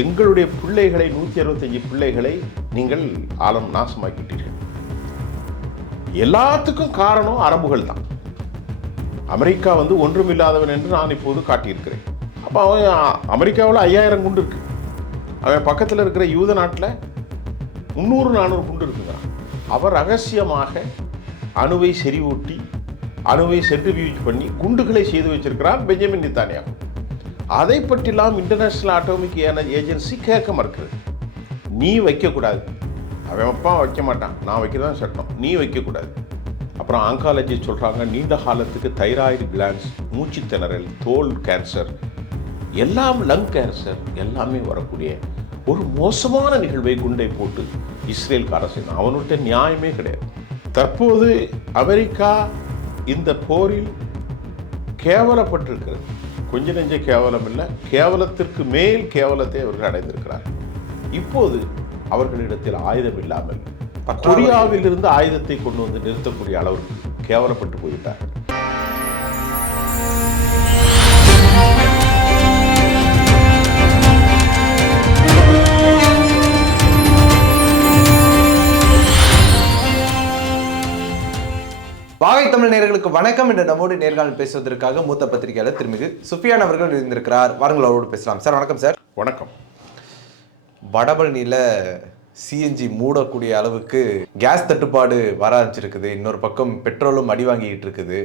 எங்களுடைய பிள்ளைகளை 165 பிள்ளைகளை நீங்கள் ஆழம் நாசமாக்கிட்டீர்கள். எல்லாத்துக்கும் காரணம் அரபுகள் தான். அமெரிக்கா ஒன்றுமில்லாதவன் என்று நான் இப்போது காட்டியிருக்கிறேன். அப்போ அவன் அமெரிக்காவில் 5000 குண்டு இருக்கு, அவன் பக்கத்தில் இருக்கிற யூத நாட்டில் 300-400 குண்டு இருக்குங்கிறான். அவர் ரகசியமாக அணுவை செறிவூட்டி அணுவை சென்ட்ரிஃபியூஜ் பண்ணி குண்டுகளை செய்து வச்சிருக்கிறார் பெஞ்சமின் நெத்தன்யாகு. அதை பற்றிலாம் இன்டர்நேஷனல் அட்டாமிக் ஏஜென்சி கேட்க மறுக்கிறது. நீ வைக்கக்கூடாது, அவன் அப்பா வைக்க மாட்டான், நான் வைக்கிறதான் சட்டம், நீ வைக்கக்கூடாது. அப்புறம் ஆங்காலஜி சொல்கிறாங்க, நீண்ட காலத்துக்கு தைராய்டு கிளான்ஸ், மூச்சு திணறல், தோல் கேன்சர், எல்லாம் லங் கேன்சர் எல்லாமே வரக்கூடிய ஒரு மோசமான நிகழ்வை குண்டை போட்டு இஸ்ரேல்கார செய்யணும். அவனுடைய நியாயமே கிடையாது. தற்போது அமெரிக்கா இந்த போரில் கேவலப்பட்டிருக்கிறது. கொஞ்ச நெஞ்ச கேவலம் இல்லை, கேவலத்திற்கு மேல் கேவலத்தை அவர்கள் அடைந்திருக்கிறார். இப்போது அவர்களிடத்தில் ஆயுதம் இல்லாமல் கொரியாவில் இருந்து ஆயுதத்தை கொண்டு வந்து நிறுத்தக்கூடிய அளவுக்கு கேவலப்பட்டு போய்விட்டார்கள். வாகை தமிழ் நேயர்களுக்கு வணக்கம். என்ற நம்மோடு நேர்காணல் பேசுவதற்காக மூத்த பத்திரிகையாளர் திருமிகு சுஃபியான் அவர்கள் இருந்திருக்கிறார். வாருங்கள், அவரோடு பேசலாம். சார் வணக்கம். சார் வணக்கம். வடபழனியில் சிஎன்ஜி மூடக்கூடிய அளவுக்கு கேஸ் தட்டுப்பாடு வர ஆரம்பிச்சிருக்குது. இன்னொரு பக்கம் பெட்ரோலும் அடி வாங்கிக்கிட்டு இருக்குது.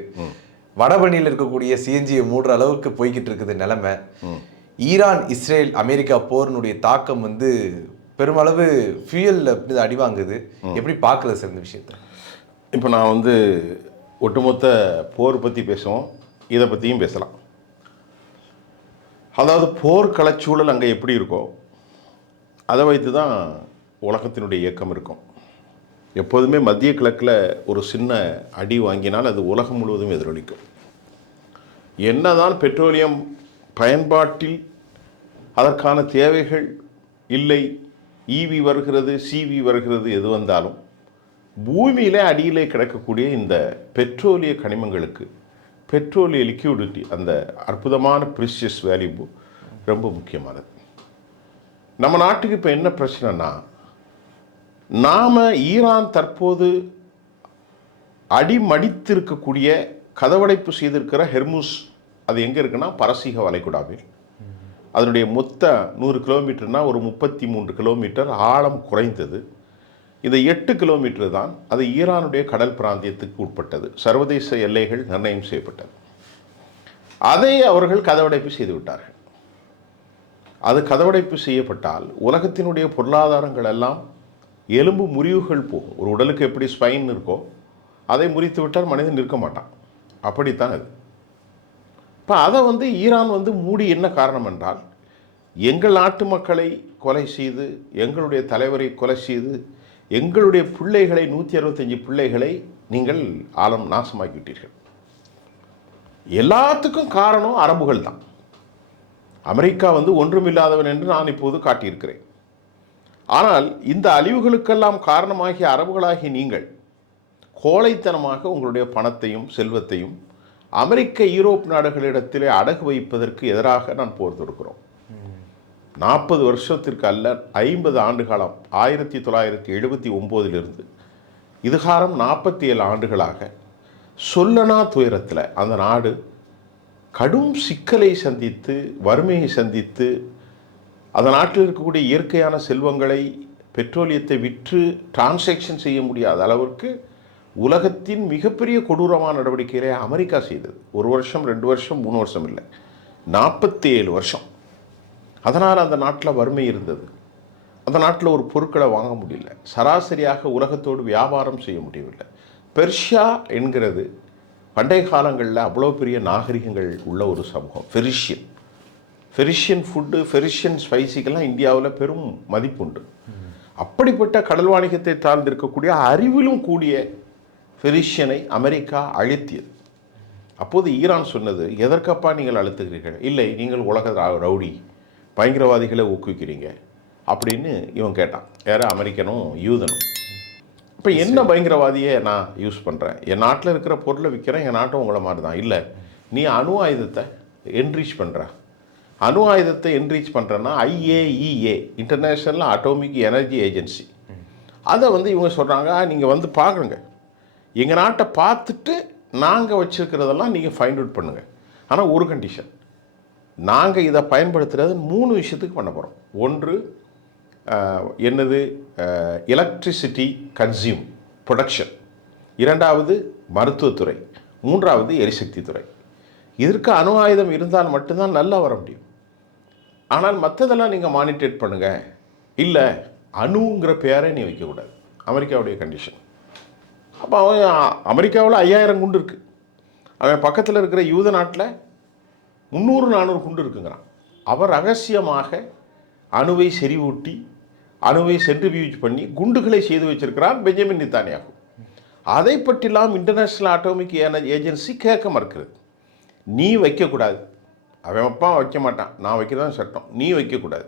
வடபழனியில் இருக்கக்கூடிய சிஎன்ஜியை மூடுற அளவுக்கு போய்கிட்டு இருக்குது நிலைமை. ஈரான் இஸ்ரேல் அமெரிக்கா போரினுடைய தாக்கம் பெருமளவு ஃபியூயல் அடி வாங்குது. எப்படி பார்க்கல சார் இந்த விஷயத்தை? இப்போ நான் ஒட்டுமொத்த போர் பற்றி பேசுவோம், இதை பற்றியும் பேசலாம். அதாவது போர் களச்சூழல் அங்கே எப்படி இருக்கோ அதை வைத்து தான் உலகத்தினுடைய இயக்கம் இருக்கும். எப்போதுமே மத்திய கிழக்கில் ஒரு சின்ன அடி வாங்கினால் அது உலகம் முழுவதும் எதிரொலிக்கும். என்னதான் பெட்ரோலியம் பயன்பாட்டில் அதற்கான தேவைகள் இல்லை, ஈவி வருகிறது, சிவி வருகிறது, எது வந்தாலும் பூமியிலே அடியிலே கிடக்கக்கூடிய இந்த பெட்ரோலிய கனிமங்களுக்கு, பெட்ரோலிய லிக்யூடிட்டி, அந்த அற்புதமான ப்ரிஷியஸ் வேல்யூ ரொம்ப முக்கியமானது. நம்ம நாட்டுக்கு இப்போ என்ன பிரச்சனைனா, நாம் ஈரான் தற்போது அடிமடித்திருக்கக்கூடிய கதவடைப்பு செய்திருக்கிற ஹெர்முஸ், அது எங்கே இருக்குன்னா பரசீக வளைகுடாவில். அதனுடைய மொத்த 100 கிலோமீட்டர்னா ஒரு 33 கிலோமீட்டர் ஆழம் குறைந்தது. இந்த 8 கிலோமீட்டர் தான் அது ஈரானுடைய கடல் பிராந்தியத்துக்கு உட்பட்டது. சர்வதேச எல்லைகள் நிர்ணயம் செய்யப்பட்டது. அதை அவர்கள் கதவடைப்பு செய்து விட்டார்கள். அது கதவடைப்பு செய்யப்பட்டால் உலகத்தினுடைய பொருளாதாரங்கள் எல்லாம் எலும்பு முறிவுகள் போகும். ஒரு உடலுக்கு எப்படி ஸ்பைன் இருக்கோ அதை முறித்து விட்டால் மனிதன் நிற்க மாட்டான். அப்படித்தான் அது. இப்போ அதை ஈரான் மூடி என்ன காரணம் என்றால், எங்கள் நாட்டு மக்களை கொலை செய்து, எங்களுடைய தலைவரை கொலை செய்து, எங்களுடைய பிள்ளைகளை 165 பிள்ளைகளை நீங்கள் ஆழம் நாசமாக்கிவிட்டீர்கள். எல்லாத்துக்கும் காரணம் அரபுகள் தான். அமெரிக்கா ஒன்றுமில்லாதவன் என்று நான் இப்போது காட்டியிருக்கிறேன். ஆனால் இந்த அழிவுகளுக்கெல்லாம் காரணமாகிய அரபுகளாகிய நீங்கள் கோழைத்தனமாக உங்களுடைய பணத்தையும் செல்வத்தையும் அமெரிக்க ஈரோப் நாடுகளிடத்திலே அடகு வைப்பதற்கு எதிராக நான் போர் தொடுக்கிறோம். 40 வருஷத்திற்கு அல்ல, 50 ஆண்டு காலம், 1979 இதுகாரம் 47 ஆண்டுகளாக சொல்லனா துயரத்தில் அந்த நாடு கடும் சிக்கலை சந்தித்து, வறுமையை சந்தித்து, அந்த நாட்டில் இருக்கக்கூடிய இயற்கையான செல்வங்களை, பெட்ரோலியத்தை விற்று டிரான்சாக்ஷன் செய்ய முடியாத அளவிற்கு உலகத்தின் மிகப்பெரிய கொடூரமான நடவடிக்கைகளை அமெரிக்கா செய்தது. 1 வருஷம் 2 வருஷம் 3 வருஷம் இல்லை, 47 வருஷம். அதனால் அந்த நாட்டில் வறுமை இருந்தது. அந்த நாட்டில் ஒரு பொருட்களை வாங்க முடியல. சராசரியாக உலகத்தோடு வியாபாரம் செய்ய முடியவில்லை. பெர்ஷியா என்கிறது பண்டைய காலங்களில் அவ்வளோ பெரிய நாகரிகங்கள் உள்ள ஒரு சமூகம். ஃபெரிஷியன் ஃபுட்டு, ஃபெரிஷியன் ஸ்பைசிக்கெல்லாம் இந்தியாவில் பெரும் மதிப்புண்டு. அப்படிப்பட்ட கடல் வாணிகத்தை தாழ்ந்திருக்கக்கூடிய அறிவிலும் கூடிய ஃபெரிஷியனை அமெரிக்கா அழுத்தியது. அப்போது ஈரான் சொன்னது, எதற்கப்பா நீங்கள் அழுத்துகிறீர்கள்? இல்லை, நீங்கள் உலக ரவுடி பயங்கரவாதிகளை ஊக்குவிக்கிறீங்க அப்படின்னு இவன் கேட்டான். யார்? அமெரிக்கனும் யூதனும். இப்போ என்ன பயங்கரவாதியை நான் யூஸ் பண்ணுறேன்? என் நாட்டில் இருக்கிற பொருளை விற்கிறேன், என் நாட்டும் உங்களை மாதிரி தான். இல்லை, நீ அணு ஆயுதத்தை என்ரிச் பண்ணுற, அணு ஆயுதத்தை என்ரீச் பண்ணுறேன்னா IAEA, international atomic energy agency, அதை வந்து இவங்க சொல்கிறாங்க, நீங்கள் வந்து பாருங்க, எங்கள் நாட்டை பார்த்துட்டு நாங்கள் வச்சுருக்கிறதெல்லாம் நீங்கள் ஃபைண்ட் அவுட் பண்ணுங்கள். ஆனால் ஒரு கண்டிஷன், நாங்கள் இதை பயன்படுத்துகிறது 3 விஷயத்துக்கு பண்ண போகிறோம். ஒன்று என்னது, எலக்ட்ரிசிட்டி கன்சியூம் ப்ரொடக்ஷன், இரண்டாவது மருத்துவத்துறை, மூன்றாவது எரிசக்தி துறை. இதற்கு அணு ஆயுதம் இருந்தால் மட்டும்தான் நல்லா வர முடியும். ஆனால் மற்றதெல்லாம் நீங்கள் மானிட்டேட் பண்ணுங்கள். இல்லை, அணுங்கிற பேரை நீ வைக்கக்கூடாது, அமெரிக்காவுடைய கண்டிஷன். அப்போ அவன் அமெரிக்காவில் 5000 குண்டு இருக்குது, அவன் பக்கத்தில் இருக்கிற யூத நாட்டில் 300-400 குண்டு இருக்குங்கிறான். அவர் ரகசியமாக அணுவை செறிவூட்டி அணுவை சென்ட்ரிபியூஜ் பண்ணி குண்டுகளை செய்து வச்சிருக்கிறார் பெஞ்சமின் நெத்தன்யாகு. அதை பற்றிலாம் இன்டர்நேஷ்னல் அட்டாமிக் ஏஜென்சி கேட்க மறுக்கிறது. நீ வைக்கக்கூடாது, அவன் அப்பா வைக்க மாட்டான், நான் வைக்கிறதான் சட்டம், நீ வைக்கக்கூடாது.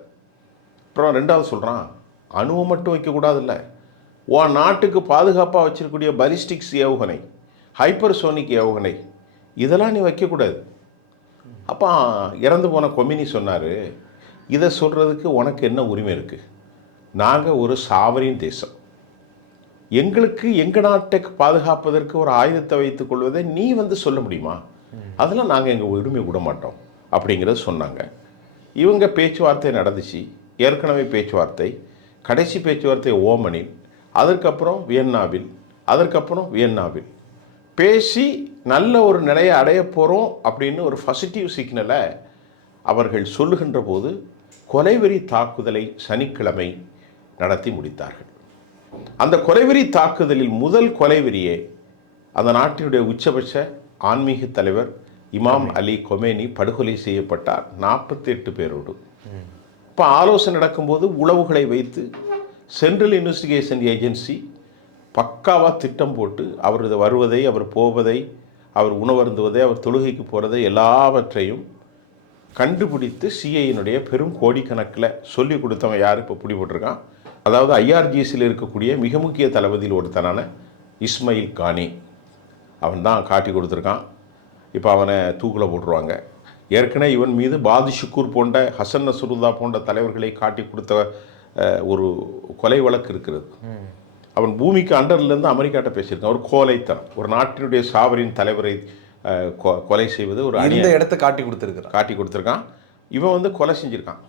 அப்புறம் ரெண்டாவது சொல்கிறான், அணுவை மட்டும் வைக்கக்கூடாதுல்ல, உன் நாட்டுக்கு பாதுகாப்பாக வச்சிருக்கக்கூடிய பலிஸ்டிக்ஸ் ஏவுகணை, ஹைப்பர்சோனிக் ஏவுகணை, இதெல்லாம் நீ வைக்கக்கூடாது. அப்போ இறந்து போன கொமினி சொன்னார், இதை சொல்கிறதுக்கு உனக்கு என்ன உரிமை இருக்குது? நாங்கள் ஒரு சாவரின் தேசம், எங்களுக்கு எங்கள் நாட்டை பாதுகாப்பதற்கு ஒரு ஆயுதத்தை வைத்துக் கொள்வதை நீ வந்து சொல்ல முடியுமா? அதெல்லாம் நாங்கள் எங்கள் உரிமை விட மாட்டோம் அப்படிங்கிறத சொன்னாங்க. இவங்க பேச்சுவார்த்தை நடந்துச்சு, ஏற்கனவே பேச்சுவார்த்தை, கடைசி பேச்சுவார்த்தை ஓமனில், அதற்கப்புறம் வியன்னாவில் பேசி நல்ல ஒரு நிலையை அடைய போகிறோம் அப்படின்னு ஒரு பாசிட்டிவ் சிக்னலை அவர்கள் சொல்லுகின்ற போது கொலைவெறி தாக்குதலை சனிக்கிழமை நடத்தி முடித்தார்கள். அந்த கொலைவெறி தாக்குதலில் முதல் கொலைவெறியே அந்த நாட்டினுடைய உச்சபட்ச ஆன்மீக தலைவர் இமாம் அலி கொமேனி படுகொலை செய்யப்பட்டார் 48 பேரோடு. இப்போ ஆலோசனை நடக்கும்போது உளவுகளை வைத்து சென்ட்ரல் இன்வெஸ்டிகேஷன் ஏஜென்சி பக்காவாக திட்டம் போட்டு அவர் வருவதை, அவர் போவதை, அவர் உணவருந்துவதை, அவர் தொழுகைக்கு போகிறதை எல்லாவற்றையும் கண்டுபிடித்து சிஐனுடைய பெரும் கோடிக்கணக்கில் சொல்லி கொடுத்தவன் யார் இப்போ பிடிபட்டிருக்கான்? அதாவது IRGCயில் இருக்கக்கூடிய மிக முக்கிய தளபதியில் ஒருத்தனான இஸ்மாயில் கானி, அவன் தான் காட்டி கொடுத்துருக்கான். இப்போ அவனை தூக்கில் போட்டுருவாங்க. ஏற்கனவே இவன் மீது பாது ஷுக்கூர் போன்ற, ஹசன் நசுருல்லா போன்ற தலைவர்களை காட்டி கொடுத்த ஒரு கொலை வழக்கு இருக்கிறது. அவன் பூமிக்கு அண்டர்லேருந்து அமெரிக்காட்ட பேசியிருக்கான். ஒரு கோலைத்தனம், ஒரு நாட்டினுடைய சாவரின் தலைவரை கொலை செய்வது ஒரு இந்த இடத்தை காட்டி கொடுத்துருக்கான். இவன் வந்து கொலை செஞ்சுருக்கான்.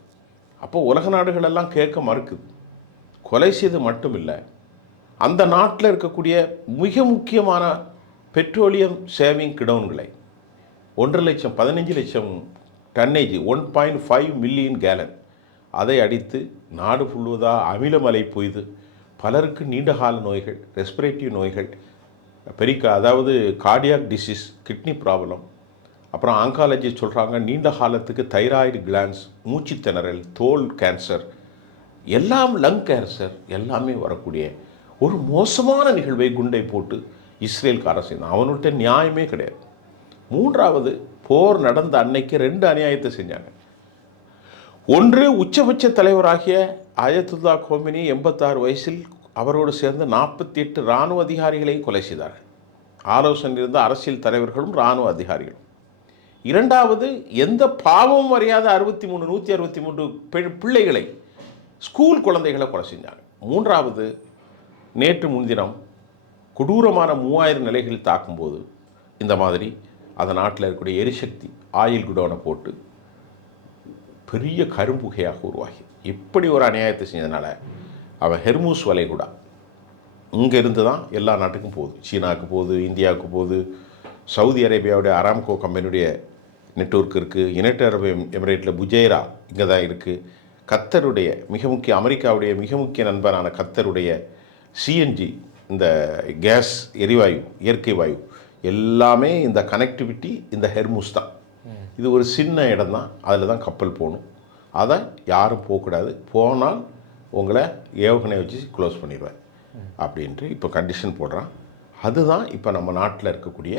அப்போ உலக நாடுகளெல்லாம் கேட்க மறுக்குது. கொலை செய்து மட்டும் இல்லை, அந்த நாட்டில் இருக்கக்கூடிய மிக முக்கியமான பெட்ரோலியம் சேவிங் கிடவுன்களை 1.5 லட்சம் 15 லட்சம் டன்னேஜ் 1.5 மில்லியன் கேலன் அதை அடித்து நாடு ஃபுல்லுவதாக அமிலமலை பொய்து பலருக்கு நீண்டகால நோய்கள், ரெஸ்பிரேட்டிவ் நோய்கள், அதாவது கார்டியாக் டிசீஸ், கிட்னி ப்ராப்ளம், அப்புறம் ஆங்காலஜி சொல்கிறாங்க நீண்ட காலத்துக்கு தைராய்டு கிளான்ஸ், மூச்சு திணறல், தோல் கேன்சர், எல்லாம் லங் கேன்சர் எல்லாமே வரக்கூடிய ஒரு மோசமான நிகழ்வை குண்டை போட்டு இஸ்ரேல்காரன் செய்தான். அவனுடைய நியாயமே கிடையாது. மூன்றாவது, போர் நடந்த அன்னைக்கு 2 அநியாயத்தை செஞ்சாங்க. ஒன்று, உச்சபட்ச தலைவராகிய அயத்துல்லா கோமினி 86 வயசில் அவரோடு சேர்ந்து 48 இராணுவ அதிகாரிகளையும் கொலை செய்தார்கள். ஆலோசனை இருந்த அரசியல் தலைவர்களும் இராணுவ அதிகாரிகளும். இரண்டாவது, எந்த பாவமும் அறியாத 163 பிள்ளைகளை, ஸ்கூல் குழந்தைகளை கொலை செஞ்சாங்க. மூன்றாவது, நேற்று முன்தினம் கொடூரமான 3000 நிலைகளில் தாக்கும்போது இந்த மாதிரி அந்த நாட்டில் இருக்கக்கூடிய எரிசக்தி ஆயில் குடோனை போட்டு பெரிய கரும்புகையாக உருவாகி இப்படி ஒரு அநியாயத்தை செஞ்சதுனால அவன் ஹெர்மூஸ் வளைகுடா இங்கே இருந்து தான் எல்லா நாட்டுக்கும் போகுது. சீனாவுக்கு போகுது, இந்தியாவுக்கு போகுது, சவுதி அரேபியாவுடைய அராம்கோ கம்பெனியுடைய நெட்வொர்க் இருக்குது, யுனைடெட் அரபு எமிரேட்டில் புஜைரா இங்கே தான் இருக்குது, கத்தருடைய மிக முக்கிய, அமெரிக்காவுடைய மிக முக்கிய நண்பனான கத்தருடைய சிஎன்ஜி, இந்த கேஸ் எரிவாயு, இயற்கை வாயு எல்லாமே இந்த கனெக்டிவிட்டி இந்த ஹெர்மூஸ் தான். இது ஒரு சின்ன இடம் தான், அதில் தான் கப்பல் போகணும். அதை யாரும் போகக்கூடாது, போனால் உங்களை ஏவுகணை வச்சு க்ளோஸ் பண்ணிடுவேன் அப்படின்ட்டு இப்போ கண்டிஷன் போடுறான். அதுதான் இப்போ நம்ம நாட்டில் இருக்கக்கூடிய,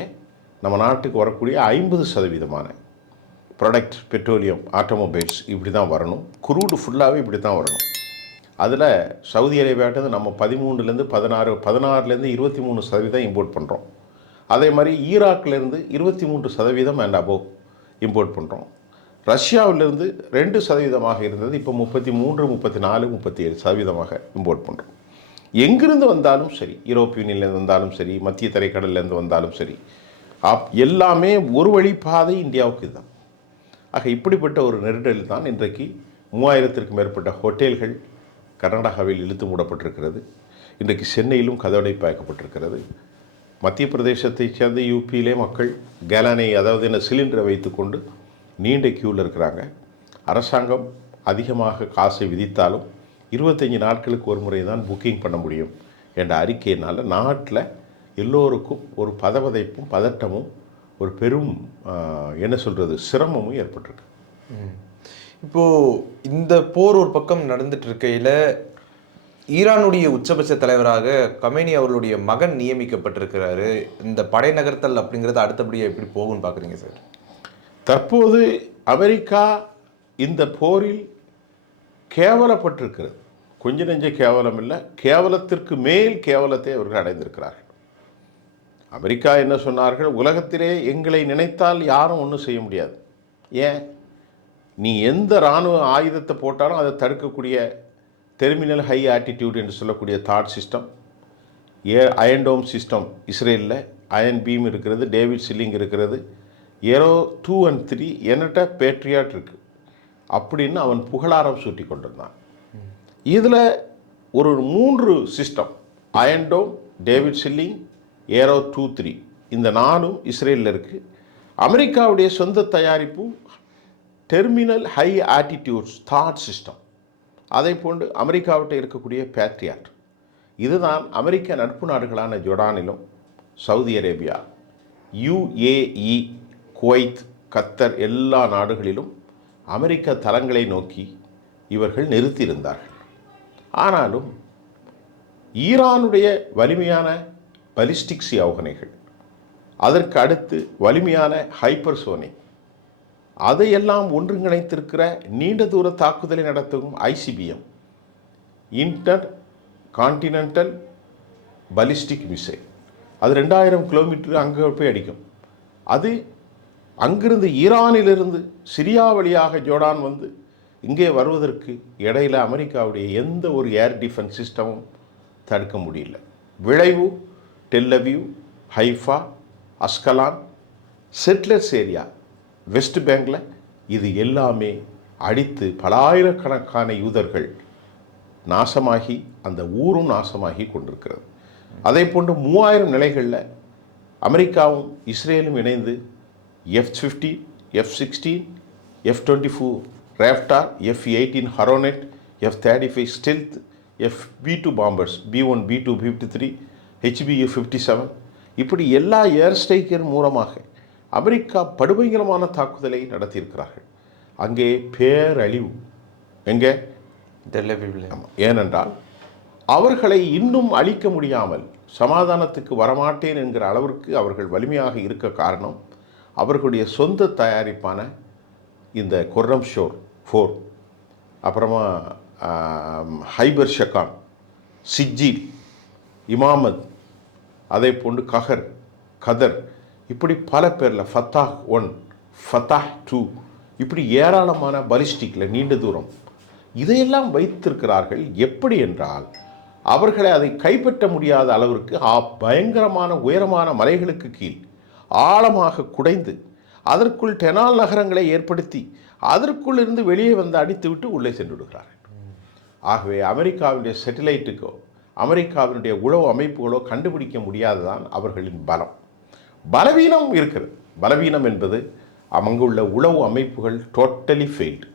நம்ம நாட்டுக்கு வரக்கூடிய 50% ப்ராடக்ட், பெட்ரோலியம், ஆட்டோமொபைல்ஸ் இப்படி தான் வரணும். குரூடு ஃபுல்லாகவே இப்படி தான் வரணும். அதில் சவுதி அரேபியாட்டது நம்ம 13லேருந்து 16லேருந்து 23% இம்போர்ட் பண்ணுறோம். அதே மாதிரி ஈராக்லேருந்து 23% அண்ட் அபோவ் இம்போர்ட் பண்ணுறோம். ரஷ்யாவிலிருந்து 2% இருந்தது, இப்போ 33, 34, 37% இம்போர்ட் பண்ணுறோம். எங்கிருந்து வந்தாலும் சரி, யூரோப்பிய யூனியன்லேருந்து வந்தாலும் சரி, மத்திய தரைக்கடல்லேருந்து வந்தாலும் சரி, எல்லாமே ஒரு வழி பாதை இந்தியாவுக்கு இதுதான். ஆக இப்படிப்பட்ட ஒரு நெருடல் தான் இன்றைக்கு 3000த்திற்கும் மேற்பட்ட ஹோட்டல்கள் கர்நாடகாவில் இழுத்து மூடப்பட்டிருக்கிறது. இன்றைக்கு சென்னையிலும் கதவடைப்பாக்கப்பட்டிருக்கிறது. மத்திய பிரதேசத்தைச் சேர்ந்த யூபியிலே மக்கள் கேலானை, அதாவது என்ன, சிலிண்டரை வைத்துக்கொண்டு நீண்ட கியூவில் இருக்கிறாங்க. அரசாங்கம் அதிகமாக காசை விதித்தாலும் 25 நாட்களுக்கு ஒரு முறை தான் புக்கிங் பண்ண முடியும் என்ற அறிக்கையினால் நாட்டில் எல்லோருக்கும் ஒரு பதவதைப்பும் பதட்டமும் ஒரு பெரும் என்ன சொல்கிறது சிரமமும் ஏற்பட்டிருக்கு. இப்போது இந்த போர் ஒரு பக்கம் நடந்துட்டு இருக்கையில் ஈரானுடைய உச்சபட்ச தலைவராக கமேனி அவர்களுடைய மகன் நியமிக்கப்பட்டிருக்கிறாரு. இந்த படை நகர்த்தல் அப்படிங்கிறது அடுத்தபடியாக எப்படி போகும்னு பார்க்குறீங்க சார்? தற்போது அமெரிக்கா இந்த போரில் கேவலப்பட்டிருக்கிறது. கொஞ்ச நெஞ்ச கேவலம் இல்லை, கேவலத்திற்கு மேல் கேவலத்தை அவர்கள் அடைந்திருக்கிறார்கள். அமெரிக்கா என்ன சொன்னார்கள், உலகத்திலே எங்களை நினைத்தால் யாரும் ஒன்றும் செய்ய முடியாது. ஏன், நீ எந்த இராணுவ ஆயுதத்தை போட்டாலும் அதை தடுக்கக்கூடிய டெர்மினல் ஹை ஆட்டிடியூட் என்று சொல்லக்கூடிய தாட் சிஸ்டம், அயன்டோம் சிஸ்டம் இஸ்ரேலில், அயன் பீம் இருக்கிறது, டேவிட் சில்லிங் இருக்கிறது, ஏரோ 2 and 3 என்னட்ட பேட்ரியாட் இருக்குது அப்படின்னு அவன் புகழாரம் சூட்டி கொண்டிருந்தான். இதில் ஒரு 3 system, Iron Dome, David Sling, Arrow 2, 3, இந்த 4 இஸ்ரேலில் இருக்குது. அமெரிக்காவுடைய சொந்த தயாரிப்பும் டெர்மினல் ஹை ஆட்டிடியூட்ஸ் தாட் சிஸ்டம், அதை போன்று அமெரிக்காவிட்ட இருக்கக்கூடிய பேட்ரியாட். இதுதான் அமெரிக்க நட்பு நாடுகளான ஜோர்டானிலும், Saudi Arabia, UAE, Kuwait, Qatar எல்லா நாடுகளிலும் அமெரிக்க தளங்களை நோக்கி இவர்கள் நிறுத்தியிருந்தார்கள். ஆனாலும் ஈரானுடைய வலிமையான பலிஸ்டிக்ஸ் ஏவுகணைகள், அதற்கு அடுத்து வலிமையான ஹைப்பர்சோனிக், அதையெல்லாம் ஒன்றிணைத்திருக்கிற நீண்ட தூர தாக்குதலை நடத்தும் ICBM, inter continental ballistic missile, அது 2000 கிலோமீட்டர் அங்கே போய் அடிக்கும். அது அங்கிருந்து ஈரானிலிருந்து சிரியா வழியாக ஜோர்டான் வந்து இங்கே வருவதற்கு இடையில் அமெரிக்காவுடைய எந்த ஒரு ஏர் டிஃபென்ஸ் சிஸ்டமும் தடுக்க முடியல. விளைவு Tel Aviv, Haifa, Ashkelon, settlers area, west பேங்கில் இது எல்லாமே அடித்து பலாயிரக்கணக்கான யூதர்கள் நாசமாகி அந்த ஊரும் நாசமாகி கொண்டிருக்கிறது. அதே போன்று 3000 நிலைகளில் அமெரிக்காவும் இஸ்ரேலும் இணைந்து F-15, F-16, F-24 Raptor, F-18 ஹரோனெட், F-35 stealth, B-2 bombers, B-1, B-2, B-53, HBU-57, இப்படி எல்லா ஏர் ஸ்ட்ரைக்கர் மூலமாக அமெரிக்கா படுபயங்கரமான தாக்குதலை நடத்தியிருக்கிறார்கள். அங்கே பேரழிவு எங்கே? டெல்லவியூவில். ஏனென்றால் அவர்களை இன்னும் அழிக்க முடியாமல் சமாதானத்துக்கு வரமாட்டேன் என்கிற அளவிற்கு அவர்கள் வலிமையாக இருக்க காரணம் அவர்களுடைய சொந்த தயாரிப்பான இந்த கொர்ரம் ஷோர் 4, அப்புறமா ஹைபர் ஷக்கான், சிஜில், இமாமத், அதே போன்று கஹர், கதர், இப்படி பல பேரில் ஃபத்தாஹ் 1, ஃபத்தாஹ் 2, இப்படி ஏராளமான பலிஸ்டிக்கில் நீண்ட தூரம் இதையெல்லாம் வைத்திருக்கிறார்கள். எப்படி என்றால் அவர்களை அதை கைப்பற்ற முடியாத அளவிற்கு பயங்கரமான உயரமான மலைகளுக்கு கீழ் ஆழமாக குடைந்து அதற்குள் டெனால் நகரங்களை ஏற்படுத்தி அதற்குள் இருந்து வெளியே வந்து அடித்துவிட்டு உள்ளே சென்று விடுகிறார்கள். ஆகவே அமெரிக்காவுடைய சேட்டலைட்டுக்கோ அமெரிக்காவினுடைய உளவு அமைப்புகளோ கண்டுபிடிக்க முடியாததான் அவர்களின் பலம். பலவீனம் இருக்கிறது. பலவீனம் என்பது அங்குள்ள உளவு அமைப்புகள் டோட்டலி ஃபெயில்டு.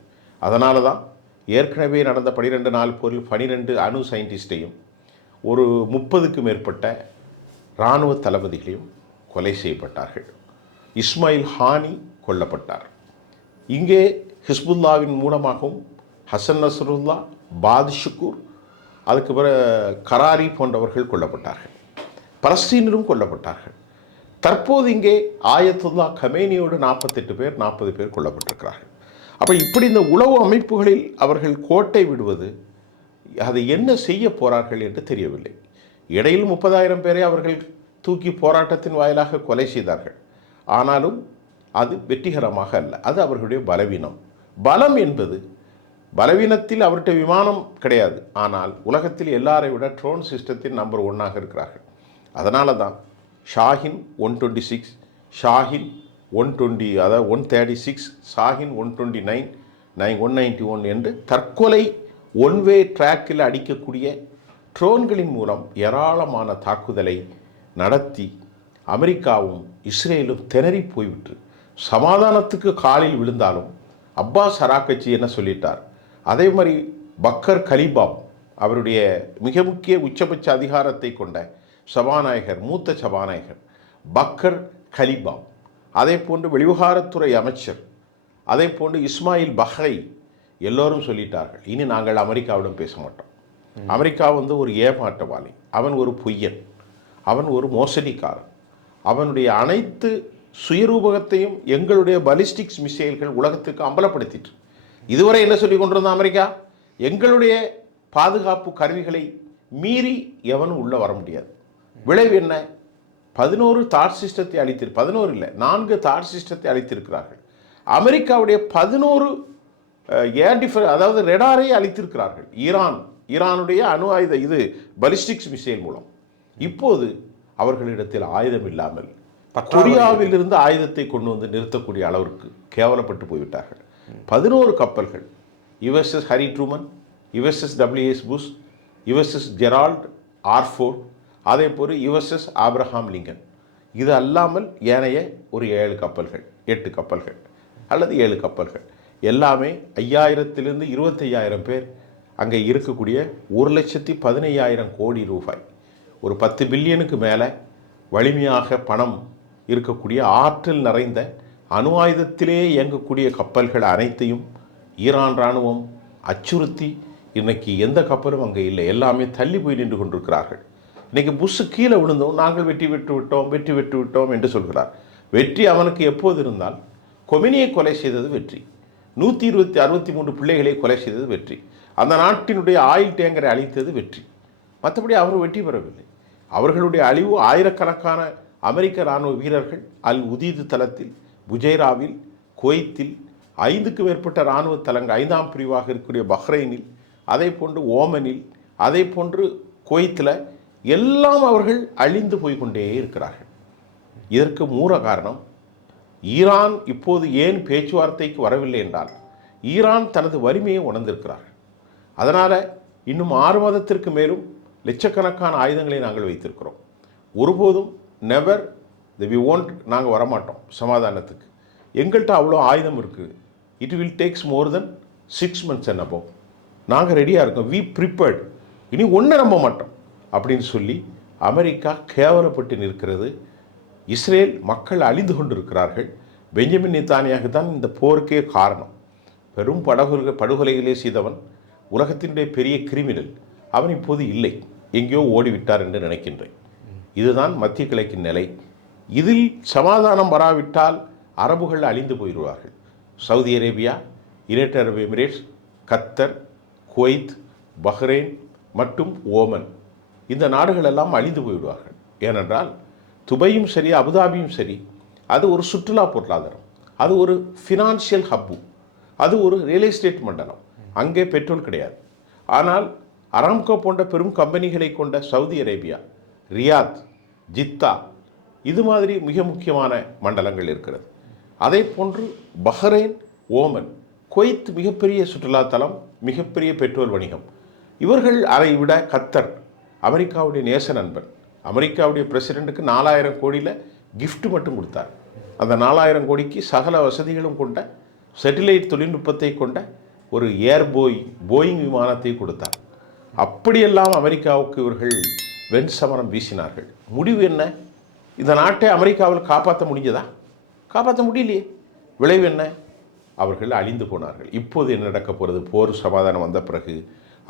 அதனால தான் ஏற்கனவே நடந்த 12 நாள் போரில் 12 அணு சயின்டிஸ்டையும் ஒரு 30க்கு மேற்பட்ட இராணுவ தளபதிகளையும் கொலை செய்யப்பட்டார்கள். இஸ்மாயில் ஹானி கொல்லப்பட்டார். இங்கே ஹிஸ்புல்லாவின் மூலமாகவும் ஹசன் நஸ்ருல்லா, பாத்ஷுக்கூர், அதுக்கு பிறகு கராரி போன்றவர்கள் கொல்லப்பட்டார்கள். பலஸ்தீனிலும் கொல்லப்பட்டார்கள். தற்போது இங்கே ஆயத்துல்லா கமேனியோடு 48 பேர் 40 பேர் கொல்லப்பட்டிருக்கிறார்கள். அப்போ இப்படி இந்த உளவு அமைப்புகளில் அவர்கள் கோட்டை விடுவது, அதை என்ன செய்ய போகிறார்கள் என்று தெரியவில்லை. இடையில் 30,000 பேரை அவர்கள் தூக்கி போராட்டத்தின் வாயிலாக கொலை செய்தார்கள். ஆனாலும் அது வெற்றிகரமாக அல்ல. அது அவர்களுடைய பலவீனம். பலம் என்பது, பலவீனத்தில் அவர்கிட்ட விமானம் கிடையாது, ஆனால் உலகத்தில் எல்லாரை விட ட்ரோன் சிஸ்டத்தில் நம்பர் 1 இருக்கிறார்கள். அதனால தான் ஷாஹின் 126, ஷாஹின் 120, அதாவது 136, ஷாஹின் 129, 191 என்று தற்கொலை ஒன்வே ட்ராக்கில் அடிக்கக்கூடிய ட்ரோன்களின் மூலம் ஏராளமான தாக்குதலை நடத்தி அமெரிக்காவும் இஸ்ரேலும் திணறி போய்விட்டு சமாதானத்துக்கு காலில் விழுந்தாலும் அப்பாஸ் அராக்கச்சி என்ன சொல்லிட்டார், அதே மாதிரி பக்கர் கலிபாப் அவருடைய மிக முக்கிய உச்சபட்ச அதிகாரத்தை கொண்ட சபாநாயகர், மூத்த சபாநாயகர் பக்கர் கலிபாப், அதே போன்று வெளிவிவகாரத்துறை அமைச்சர், அதே போன்று இஸ்மாயில் பஹ்ரை எல்லோரும் சொல்லிட்டார்கள், இனி நாங்கள் அமெரிக்காவிடம் பேச மாட்டோம். அமெரிக்கா ஒரு ஏமாற்றவாளி, அவன் ஒரு பொய்யன், அவன் ஒரு மோசடிக்காரன், அவனுடைய அனைத்து சுயரூபகத்தையும் எங்களுடைய பலிஸ்டிக்ஸ் மிசைல்கள் உலகத்துக்கு அம்பலப்படுத்திட்டு இதுவரை என்ன சொல்லி கொண்டிருந்தோம், அமெரிக்கா எங்களுடைய பாதுகாப்பு கருவிகளை மீறி எவனும் உள்ளே வர முடியாது. விளைவு என்ன? 11 தாட் சிஸ்டத்தை 11 இல்லை 4 தாட் சிஸ்டத்தை அளித்திருக்கிறார்கள். அமெரிக்காவுடைய 11 ஏர் அதாவது ரெடாரை அளித்திருக்கிறார்கள். ஈரானுடைய அணு ஆயுத இது பலிஸ்டிக்ஸ் மிசைல் மூலம். இப்போது அவர்களிடத்தில் ஆயுதம் இல்லாமல் கொரியாவிலிருந்து ஆயுதத்தை கொண்டு வந்து நிறுத்தக்கூடிய அளவிற்கு கேவலப்பட்டு போய்விட்டார்கள். 11 கப்பல்கள், USS Harry Truman, USS WS Bush, USS Gerald R Ford, அதே போல் யுஎஸ்எஸ் ஆப்ரஹாம் லிங்கன், இது அல்லாமல் ஏனைய ஒரு 7 கப்பல்கள் 8 கப்பல்கள் அல்லது 7 கப்பல்கள், எல்லாமே 5000 to 25,000 பேர் அங்கே இருக்கக்கூடிய 1,15,000 கோடி ரூபாய், ஒரு 10 பில்லியனுக்கு மேலே வலிமையாக பணம் இருக்கக்கூடிய ஆற்றல் நிறைந்த அணு ஆயுதத்திலே இயங்கக்கூடிய கப்பல்கள் அனைத்தையும் ஈரான் இராணுவம் அச்சுறுத்தி இன்னைக்கு எந்த கப்பலும் அங்கே இல்லை, எல்லாமே தள்ளி போய் நின்று கொண்டிருக்கிறார்கள். இன்றைக்கி புஷ் கீழே விழுந்தோம், நாங்கள் வெற்றி பெற்று விட்டோம் என்று சொல்கிறார். வெற்றி அவனுக்கு எப்போது இருந்தால், கொமினியை கொலை செய்தது வெற்றி, 163 பிள்ளைகளை கொலை செய்தது வெற்றி, அந்த நாட்டினுடைய ஆயில் டேங்கரை அழித்தது வெற்றி. மற்றபடி அவர் வெற்றி பெறவில்லை. அவர்களுடைய அழிவு ஆயிரக்கணக்கான அமெரிக்க இராணுவ வீரர்கள் அல் உதீது தளத்தில், புஜைராவில், குவைத்தில், 5க்கு மேற்பட்ட இராணுவ தளங்கள் 5ஆம் பிரிவாக இருக்கக்கூடிய பஹ்ரைனில், அதே போன்று ஓமனில், அதே போன்று குவைத்தில் எல்லாம் அவர்கள் அழிந்து போய்கொண்டே இருக்கிறார்கள். இதற்கு மூல காரணம் ஈரான் இப்போது ஏன் பேச்சுவார்த்தைக்கு வரவில்லை என்றால், ஈரான் தனது வலிமையை உணர்ந்திருக்கிறார்கள். அதனால் இன்னும் 6 மாதத்திற்கு மேலும் லட்சக்கணக்கான ஆயுதங்களை நாங்கள் வைத்திருக்கிறோம். ஒருபோதும் நெவர் வி ஒன்ட், நாங்கள் வரமாட்டோம் சமாதானத்துக்கு, எங்கள்கிட்ட அவ்வளோ ஆயுதம் இருக்குது, it will tax more then 6 months and above, நாங்கள் ரெடியாக இருக்கோம், வி ப்ரிப்பேர்ட், இனி ஒன்றை நம்ப மாட்டோம் அப்படின்னு சொல்லி அமெரிக்கா கேவலப்பட்டு நிற்கிறது. இஸ்ரேல் மக்கள் அழிந்து கொண்டிருக்கிறார்கள். பெஞ்சமின் நேத்தானியாகு தான் இந்த போருக்கே காரணம். பெரும் படுகொலைகளே செய்தவன், உலகத்தினுடைய பெரிய கிரிமினல், அவன் இப்போது இல்லை, எங்கேயோ ஓடிவிட்டார் என்று நினைக்கின்றேன். இதுதான் மத்திய கிழக்கின் நிலை. இதில் சமாதானம் வராவிட்டால் அரபுகள் அழிந்து போயிடுவார்கள். சவுதி அரேபியா, யுனைடெட் அரபு எமிரேட்ஸ், கத்தர், குவைத், பஹ்ரைன் மற்றும் ஓமன், இந்த நாடுகள் எல்லாம் அழிந்து போய்விடுவார்கள். ஏனென்றால் துபையும் சரி, அபுதாபியும் சரி, அது ஒரு சுற்றுலா பொருளாதாரம், அது ஒரு ஃபினான்ஷியல் ஹப்பு, அது ஒரு ரியல் எஸ்டேட் மண்டலம். அங்கே பெட்ரோல் கிடையாது. ஆனால் அராம்கோ போன்ற பெரும் கம்பெனிகளை கொண்ட சவுதி அரேபியா, ரியாத், ஜித்தா, இது மாதிரி மிக முக்கியமான மண்டலங்கள் இருக்கிறது. அதே போன்று பஹ்ரைன், ஓமன், குவைத் மிகப்பெரிய சுற்றுலாத்தலம், மிகப்பெரிய பெட்ரோல் வணிகம். இவர்கள் அதை விட கத்தர், அமெரிக்காவுடைய நேச நண்பன், அமெரிக்காவுடைய பிரசிடெண்ட்டுக்கு 4000 கோடியில் கிஃப்ட் மட்டும் கொடுத்தார். அந்த 4000 கோடிக்கு சகல வசதிகளும் கொண்ட சேட்டிலைட் தொழில்நுட்பத்தை கொண்ட ஒரு போயிங் விமானத்தை கொடுத்தார். அப்படியெல்லாம் அமெரிக்காவுக்கு இவர்கள் வெண் சமரம் வீசினார்கள். முடிவு என்ன? இந்த நாட்டை அமெரிக்காவில் காப்பாற்ற முடிஞ்சதா? காப்பாற்ற முடியலையே. விளைவு என்ன? அவர்கள் அழிந்து போனார்கள். இப்போது என்ன நடக்க போகிறது? போர் சமாதானம் வந்த பிறகு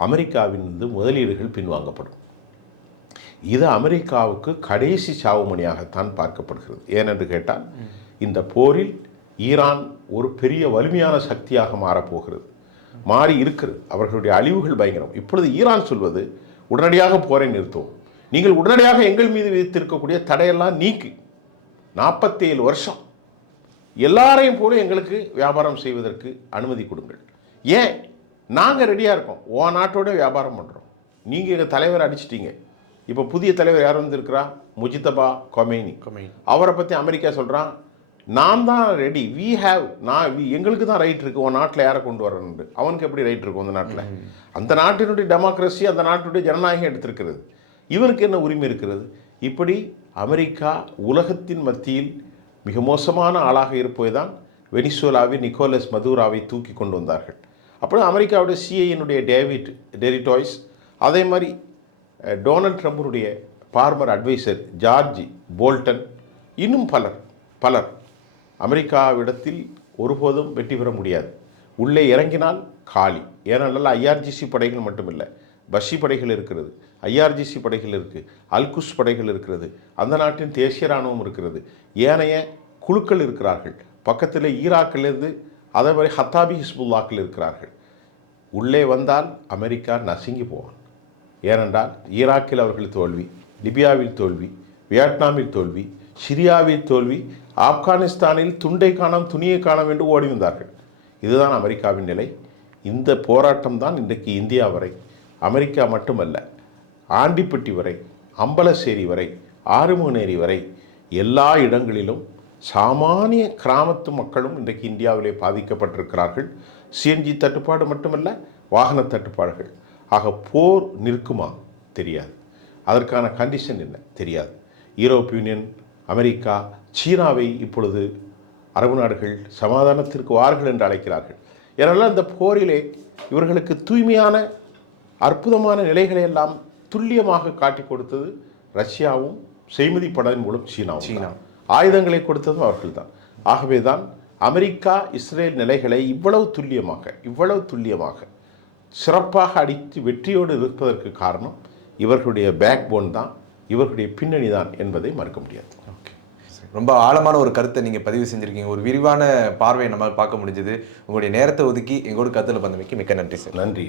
அமெரிக்காவிலிருந்து முதலீடுகள் பின்வாங்கப்படும். இது அமெரிக்காவுக்கு கடைசி சாவுமணியாகத்தான் பார்க்கப்படுகிறது. ஏனென்று கேட்டால், இந்த போரில் ஈரான் ஒரு பெரிய வலிமையான சக்தியாக மாறப்போகிறது, மாறி இருக்கிறது. அவர்களுடைய அழிவுகள் பயங்கரம். இப்பொழுது ஈரான் சொல்வது, உடனடியாக போரை நிறுத்துவோம், நீங்கள் உடனடியாக எங்கள் மீது விதித்திருக்கக்கூடிய தடையெல்லாம் நீக்கி 47 வருஷம் எல்லாரையும் போல எங்களுக்கு வியாபாரம் செய்வதற்கு அனுமதி கொடுங்கள். ஏன் நாங்கள் ரெடியாக இருக்கோம், உன் நாட்டோட வியாபாரம் பண்ணுறோம். நீங்கள் எங்கள் தலைவர் அடிச்சிட்டீங்க. இப்போ புதிய தலைவர் யார் வந்திருக்கிறா? முஜிதபா கொமைனி. அவரை பற்றி அமெரிக்கா சொல்கிறான், நான் தான் ரெடி, எங்களுக்கு தான் ரைட் இருக்குது உன் நாட்டில் யாரை கொண்டு வரணுண்டு. அவனுக்கு எப்படி ரைட் இருக்கும் அந்த நாட்டில்? அந்த நாட்டினுடைய டெமோக்ரஸி, அந்த நாட்டுடைய ஜனநாயகம் எடுத்திருக்கிறது. இவருக்கு என்ன உரிமை இருக்கிறது? இப்படி அமெரிக்கா உலகத்தின் மத்தியில் மிக மோசமான ஆளாக இருப்பது தான் வெனிசுவேலாவின் நிக்கோலஸ் மதுராவை தூக்கி கொண்டு வந்தார்கள். அப்புறம் அமெரிக்காவுடைய சிஐனுடைய டெரிட்டாய்ஸ், அதே மாதிரி டொனால்ட் ட்ரம்புடைய ஃபார்மர் அட்வைசர் ஜார்ஜ் போல்டன், இன்னும் பலர் அமெரிக்காவிடத்தில் ஒருபோதும் வெற்றி பெற முடியாது. உள்ளே இறங்கினால் காலி. ஏனென்றால் ஐஆர்ஜிசி படைகள் மட்டுமில்லை, பஷி படைகள் இருக்கிறது, ஐஆர்ஜிசி படைகள் இருக்குது, அல்குஸ் படைகள் இருக்கிறது, அந்த நாட்டின் தேசிய இராணுவம் இருக்கிறது, ஏனைய குழுக்கள் இருக்கிறார்கள். பக்கத்தில் ஈராக்கிலிருந்து அதே மாதிரி ஹத்தாபி ஹிஸ்புல்லாக்கள் இருக்கிறார்கள். உள்ளே வந்தால் அமெரிக்கா நசுங்கி போவான். ஏனென்றால் ஈராக்கில் அவர்கள் தோல்வி, லிபியாவில் தோல்வி, வியட்நாமில் தோல்வி, சிரியாவில் தோல்வி, ஆப்கானிஸ்தானில் துண்டை காணாம் துணியை காணாம் என்று ஓடி வந்தார்கள். இதுதான் அமெரிக்காவின் நிலை. இந்த போராட்டம் தான் இன்றைக்கு இந்தியா வரை, அமெரிக்கா மட்டுமல்ல, ஆண்டிப்பட்டி வரை, அம்பலசேரி வரை, ஆறுமுகநேரி வரை எல்லா இடங்களிலும் சாமானிய கிராமத்து மக்களும் இன்றைக்கு இந்தியாவிலே பாதிக்கப்பட்டிருக்கிறார்கள். சிஎன்ஜி தட்டுப்பாடு மட்டுமல்ல, வாகன தட்டுப்பாடுகள். ஆக போர் நிற்குமா? தெரியாது. அதற்கான கண்டிஷன் என்ன? தெரியாது. யூரோப் யூனியன், அமெரிக்கா, சீனாவை இப்பொழுது அரபு நாடுகள் சமாதானத்திற்கு வார்கள் என்று அழைக்கிறார்கள். ஏனென்றால் இந்த போரிலே இவர்களுக்கு தூய்மையான அற்புதமான நிலைகளை எல்லாம் துல்லியமாக காட்டி கொடுத்தது ரஷ்யாவும், செய்மதி படையின் மூலம் சீனாவும். ஆயுதங்களை கொடுத்ததும் அவர்கள்தான். ஆகவே தான் அமெரிக்கா இஸ்ரேல் நிலைகளை இவ்வளவு துல்லியமாக சிறப்பாக அடித்து வெற்றியோடு இருப்பதற்கு காரணம் இவர்களுடைய பேக் போன் தான், இவர்களுடைய பின்னணி தான் என்பதை மறுக்க முடியாது. ரொம்ப ஆழமான ஒரு கருத்தை நீங்கள் பதிவு செஞ்சுருக்கீங்க. ஒரு விரிவான பார்வையை நம்மால் பார்க்க முடிஞ்சது. உங்களுடைய நேரத்தை ஒதுக்கி எங்களோட கருத்தில் பந்தமைக்கு மிக்க நன்றி சார். நன்றி.